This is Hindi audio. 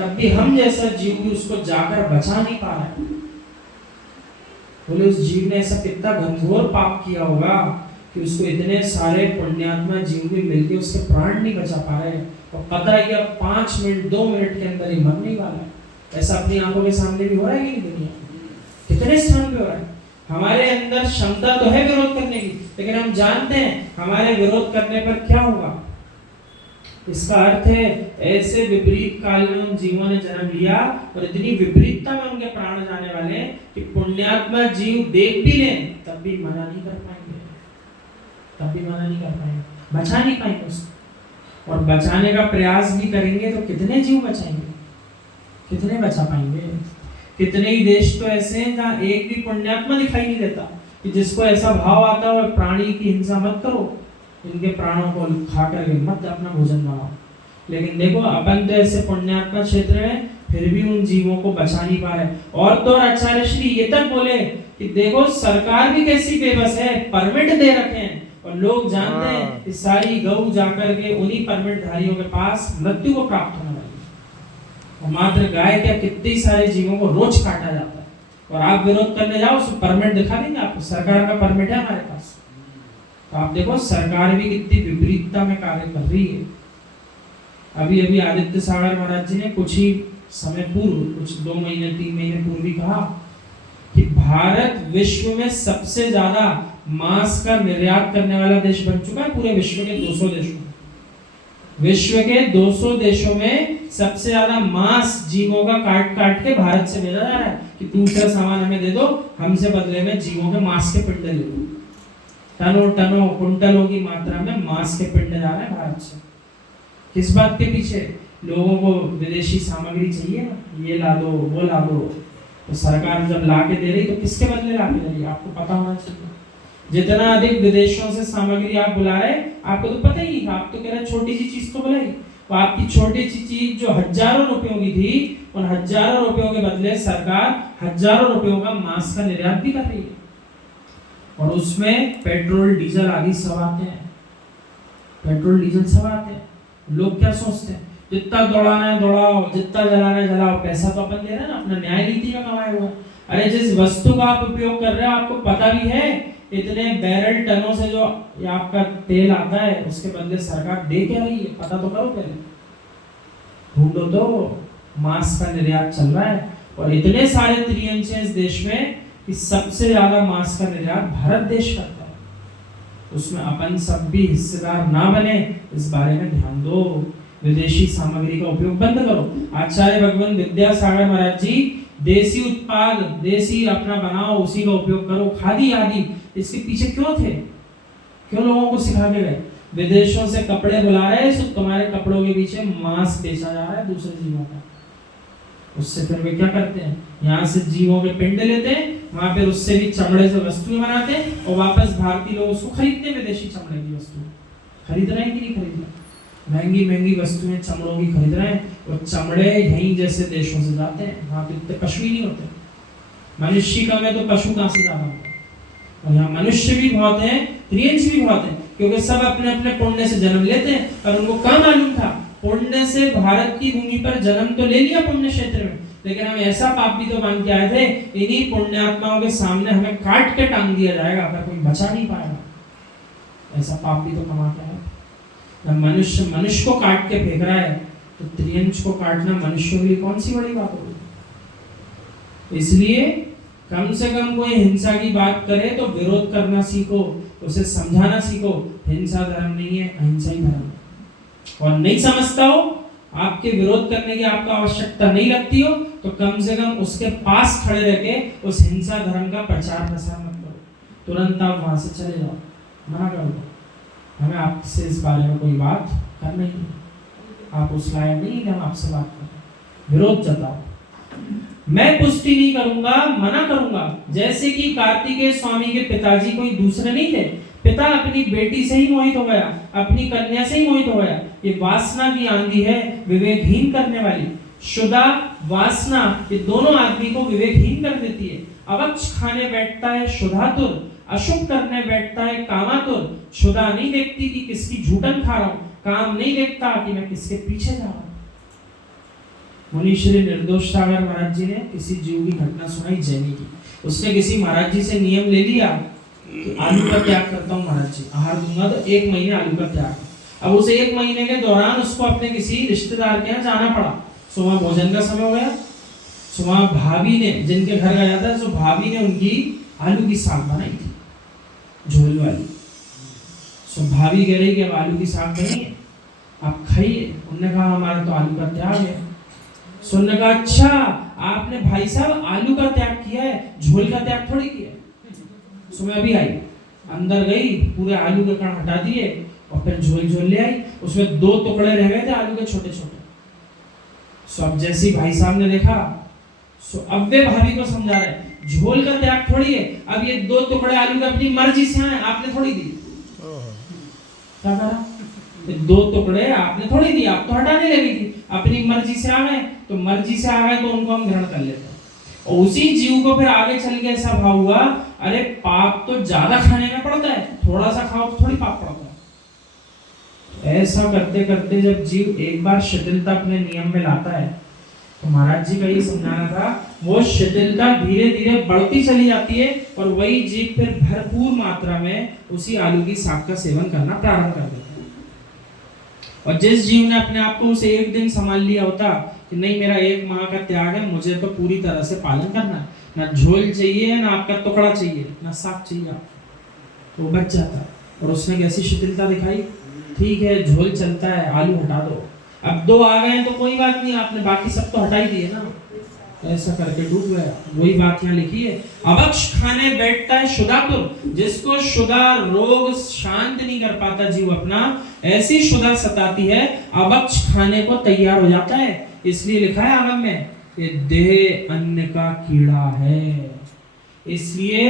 तब भी हम जैसा जीव भी उसको जाकर बचा नहीं पा रहे। बोले उस जीव ने ऐसा कितना घनघोर पाप किया होगा कि उसको इतने सारे पुण्यात्मा जीव भी मिलके उसके प्राण नहीं बचा पा रहे, और पता है कि अब 5 मिनट 2 मिनट के अंदर ही मरने वाला है। ऐसा अपनी आंखों के सामने भी हो रहा है कि नहीं? दुनिया कितने स्थान पे हो रहा है। हमारे अंदर क्षमता तो है विरोध करने की, लेकिन हम जानते हैं हमारे विरोध करने पर क्या होगा। इसका अर्थ है ऐसे विपरीत काल में उन जीवों ने जन्म लिया और इतनी विपरीतता में उनके प्राण जाने वाले कि पुण्यात्मा जीव देख भी लें तब भी मना नहीं कर पाएंगे, बचा नहीं पाएंगे उसको। और बचाने का प्रयास भी करेंगे तो कितने जीव बचाएंगे, कितने बचा पाएंगे। कितने ही देश तो ऐसे हैं जहाँ एक भी पुण्यात्मा दिखाई नहीं देता, कि जिसको ऐसा भाव आता है प्राणी की हिंसा मत करो, इनके प्राणों को खा करके मत अपना भोजन बनाओ। लेकिन देखो अपन तो ऐसे पुण्यात्मा क्षेत्र में फिर भी उन जीवों को बचा नहीं पा रहे। और तो और आचार्य श्री ये तक बोले कि देखो सरकार भी कैसी बेबस है, परमिट दे रखे हैं और लोग जानते हैं कि सारी गऊ जाकर के उन्हीं परमिट धारियों के पास मृत्यु को प्राप्त होने वाली है। और मात्र गाय क्या कितने सारे जीवों को रोज काटा जाता है, और आप विरोध करने जाओ उसको परमिट दिखा देंगे आपको, सरकार का परमिट है हमारे पास। तो आप देखो सरकार भी कितनी विपरीतता में कार्य कर रही है। अभी अभी आदित्य सागर महाराज जी ने कुछ ही समय पूर्व, कुछ 2 महीने 3 महीने पूर्व ही कहा कि भारत विश्व में सबसे ज्यादा मांस का निर्यात करने वाला देश बन चुका है। पूरे विश्व के 200 देशों में, विश्व के 200 देशों में सबसे ज्यादा मांस जीवों का काट काट के भारत से भेजा जा रहा है कि दूसरा सामान हमें दे दो, हमसे बदले में जीवों के मांस के पिंड ले लो। टनों कुंटलों की मात्रा में मांस के पिंड जा रहे हैं भारत से। किस बात के पीछे? लोगों को विदेशी सामग्री चाहिए ना, ये ला दो वो ला दो। तो सरकार जब ला के दे रही तो किसके बदले ला के दे रही है, आपको पता होना चाहिए। जितना अधिक विदेशों से सामग्री आप बुला रहे, आपको तो पता ही, आप तो कह रहे छोटी सी चीज को बुलाई, तो आपकी छोटी सी चीज जो हजारों रुपयों की थी, उन हजारों रुपयों के बदले सरकार हजारों रुपयों का मांस का निर्यात भी कर रही है। और उसमें पेट्रोल डीजल आदि सब आते हैं, पेट्रोल डीजल सब आते हैं। लोग क्या सोचते हैं, जितना दौड़ाना है दौड़ाओ, जितना जलाना है जलाओ, पैसा तो अपन दे रहे हैं ना, अपना न्याय नीति में कमाया हुआ। अरे जिस वस्तु का आप उपयोग कर रहे हो आपको पता भी है इतने बैरल टनों से जो आपका तेल आता है उसके बदले सरकार दे क्या रही है, पता तो करो पहले, ढूंढो तो। मांस का निर्यात चल रहा है और इतने सारे त्रिअंश इस देश में कि सबसे ज्यादा मांस का निर्यात भारत देश करता है। उसमें अपन सब भी हिस्सेदार ना बने, इस बारे में ध्यान दो। विदेशी सामग्री का उपयोग बंद करो। आचार्य भगवान विद्यासागर महाराज जी देसी उत्पाद, देसी अपना बनाओ, उसी का उपयोग करो। खादी आदि इसके पीछे क्यों थे, क्यों लोगों को सिखा के गए? विदेशों से कपड़े बुला रहे, सो तुम्हारे कपड़ों के पीछे मांस बेचा जा रहा है दूसरे जीवों का। उससे फिर वे क्या करते हैं, यहाँ से जीवों के पिंड लेते हैं, वहां फिर उससे भी चमड़े से वस्तुएं बनाते हैं और वापस भारतीय लोग उसको खरीदते हैं। विदेशी चमड़े की वस्तु खरीद रहे हैं कि नहीं खरीद रहे? महंगी महंगी वस्तुएं चमड़ों की खरीद रहे हैं, और चमड़े यहीं जैसे देशों से जाते हैं, वहां पे इतने पशु ही नहीं होते। मनुष्य कम है तो पशु कहाँ से ज्यादा होते हैं? और यहाँ मनुष्य भी बहुत है, त्रिअंश भी बहुत है, क्योंकि सब अपने अपने पुण्य से जन्म लेते हैं। और उनको क्या मालूम था, पुण्य से भारत की भूमि पर जन्म तो ले लिया पुण्य क्षेत्र में, लेकिन हम ऐसा पाप भी तो मान के आए थे, इन्हीं पुण्यात्माओं के सामने हमें काट के टांग दिया जाएगा अगर कोई बचा नहीं पाएगा। ऐसा पाप भी तो कमा के आए। मनुष्य मनुष्य को काट के फेंक रहा है, तो त्रिअंश को काटना मनुष्यों के लिए कौन सी बड़ी बात होगी। इसलिए कम से कम कोई हिंसा की बात करे तो विरोध करना सीखो, उसे समझाना सीखो। हिंसा धर्म नहीं है, अहिंसा ही धर्म है। और नहीं समझता हो, आपके विरोध करने की आपको आवश्यकता नहीं लगती हो, तो कम से कम उसके पास खड़े रह के उस हिंसा धर्म का प्रचार प्रसार मत करो। तुरंत आप वहां से चले जाओ, मना कर दो, हमें आपसे इस बारे में कोई बात करनी नहीं, आप उस लायक नहीं कि हम आपसे बात करें। विरोध जताओ। मैं पुष्टि नहीं करूंगा, मना करूंगा। जैसे कि कार्तिकेय स्वामी के पिताजी कोई दूसरे नहीं थे, पिता अपनी बेटी से ही मोहित हो गया, अपनी कन्या से ही मोहित हो गया। ये वासना की आंधी है, विवेकहीन करने वाली। शुदा वासना, ये दोनों आदमी को विवेकहीन कर देती है। अवक्ष खाने बैठता है शुद्धातुर, अशुभ करने बैठता है कामातुर। शुदा नहीं देखती कि किसकी झूठन खा रहा हूं, काम नहीं देखता कि मैं किसके पीछे जा रहा हूं। मुनि श्री निर्दोष सागर महाराज जी ने किसी जीव की घटना सुनाई जैनी की। उसने किसी महाराज जी से नियम ले लिया कि आलू का त्याग करता हूँ महाराज जी, आहार दूंगा तो 1 महीने आलू का त्याग। अब उसे 1 महीने के दौरान उसको अपने किसी रिश्तेदार के यहाँ जाना पड़ा। सुबह भोजन का समय हो गया, सुबह भाभी ने जिनके घर गया था, तो भाभी ने उनकी आलू की साग बनाई थी, झोल वाली। सो भाभी कह रही कि अब आलू की साग बनी है, आप खाइए। उन्होंने कहा हमारा तो आलू का त्याग है। सुनने का अच्छा, आपने भाई साहब आलू का त्याग किया है, झोल का त्याग थोड़ी किया। सुबह अभी आई, अंदर गई, पूरे आलू के कण हटा दिए और फिर झोल ले आई। उसमें 2 टुकड़े रह गए थे आलू के छोटे छोटे। सो अब जैसे भाई साहब ने देखा, सो अब वे भाभी को समझा रहे झोल का त्याग थोड़ी है, अब ये 2 टुकड़े आलू के अपनी मर्जी से आए, आपने थोड़ी दी। क्या करा? 2 टुकड़े आपने थोड़ी दी, आप तो हटाने लगी थी, अपनी मर्जी से आ गए, तो मर्जी से आ गए तो उनको हम ग्रहण कर लेते हैं। और उसी जीव को फिर आगे चल के ऐसा भाव हुआ, अरे पाप तो ज्यादा खाने में पड़ता है, थोड़ा सा खाओ तो थोड़ी पाप पड़ता है। ऐसा करते करते जब जीव एक बार शिथिलता अपने नियम में लाता है, तो महाराज जी का ये समझाना था, वो शिथिलता धीरे धीरे बढ़ती चली जाती है और वही जीव फिर भरपूर मात्रा में उसी आलू की साग का सेवन करना प्रारंभ कर देता है। और जिस जीव ने अपने आप को उसे 1 दिन संभाल लिया होता कि नहीं मेरा 1 माह का त्याग है, मुझे तो पूरी तरह से पालन करना है, ना झोल चाहिए, ना आपका टुकड़ा चाहिए, ना साग चाहिए, तो वो बच जाता। और उसने कैसी शिथिलता दिखाई, ठीक है झोल चलता है, आलू हटा दो, अब 2 आ गए तो कोई बात नहीं, आपने बाकी सब तो हटा ही दिए ना, ऐसा करके डूब गया। वही बात यहाँ लिखी है, अभक्ष खाने बैठता है शुदातुर, जिसको शुदा रोग शांत नहीं कर पाता जीव अपना, ऐसी शुदा सताती है, अभक्ष खाने को तैयार हो जाता है। इसलिए लिखा है आगम में, ये देह अन्न का कीड़ा है, इसलिए